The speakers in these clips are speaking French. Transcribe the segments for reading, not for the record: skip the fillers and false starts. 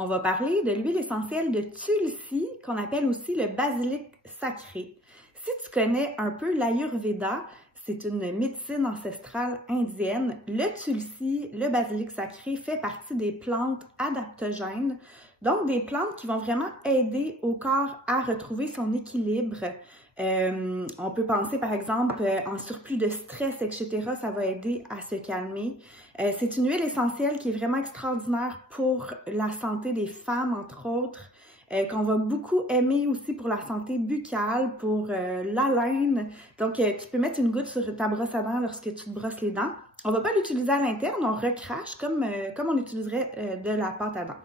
On va parler de l'huile essentielle de Tulsi, qu'on appelle aussi le basilic sacré. Si tu connais un peu l'Ayurveda, c'est une médecine ancestrale indienne. Le Tulsi, le basilic sacré, fait partie des plantes adaptogènes, donc des plantes qui vont vraiment aider au corps à retrouver son équilibre. On peut penser par exemple en surplus de stress, etc. Ça va aider à se calmer. C'est une huile essentielle qui est vraiment extraordinaire pour la santé des femmes, entre autres, qu'on va beaucoup aimer aussi pour la santé buccale, pour l'haleine. Donc, tu peux mettre une goutte sur ta brosse à dents lorsque tu te brosses les dents. On ne va pas l'utiliser à l'interne, on recrache comme on utiliserait de la pâte à dents.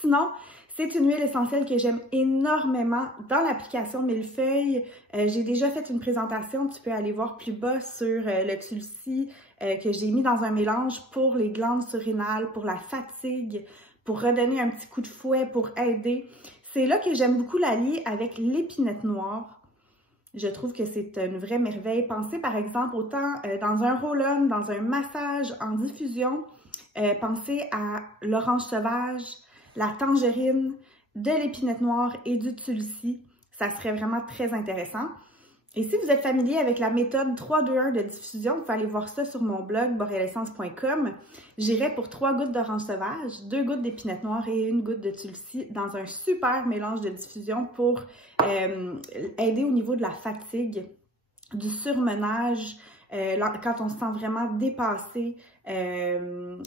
Sinon, c'est une huile essentielle que j'aime énormément dans l'application Millefeuille. J'ai déjà fait une présentation, tu peux aller voir plus bas sur le Tulsi que j'ai mis dans un mélange pour les glandes surrénales, pour la fatigue, pour redonner un petit coup de fouet, pour aider. C'est là que j'aime beaucoup l'allier avec l'épinette noire. Je trouve que c'est une vraie merveille. Pensez par exemple autant dans un roll-on, dans un massage en diffusion. Pensez à l'orange sauvage, la tangerine, de l'épinette noire et du tulsi. Ça serait vraiment très intéressant. Et si vous êtes familier avec la méthode 3-2-1 de diffusion, vous pouvez aller voir ça sur mon blog borealessence.com. J'irai pour 3 gouttes d'orange sauvage, 2 gouttes d'épinette noire et 1 goutte de tulsi dans un super mélange de diffusion pour aider au niveau de la fatigue, du surmenage, quand on se sent vraiment dépassé,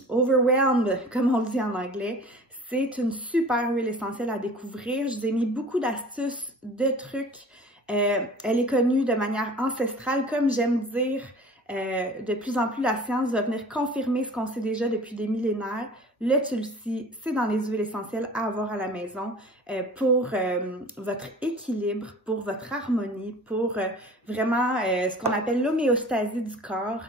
overwhelmed, comme on dit en anglais. C'est une super huile essentielle à découvrir. Je vous ai mis beaucoup d'astuces, de trucs. Elle est connue de manière ancestrale, comme j'aime dire. De plus en plus, la science va venir confirmer ce qu'on sait déjà depuis des millénaires. Le tulsi, c'est dans les huiles essentielles à avoir à la maison pour votre équilibre, pour votre harmonie, pour vraiment ce qu'on appelle l'homéostasie du corps.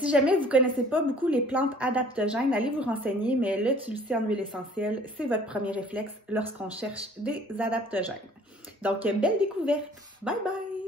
Si jamais vous ne connaissez pas beaucoup les plantes adaptogènes, allez vous renseigner, mais le tulsi en huile essentielle, c'est votre premier réflexe lorsqu'on cherche des adaptogènes. Donc, belle découverte! Bye bye!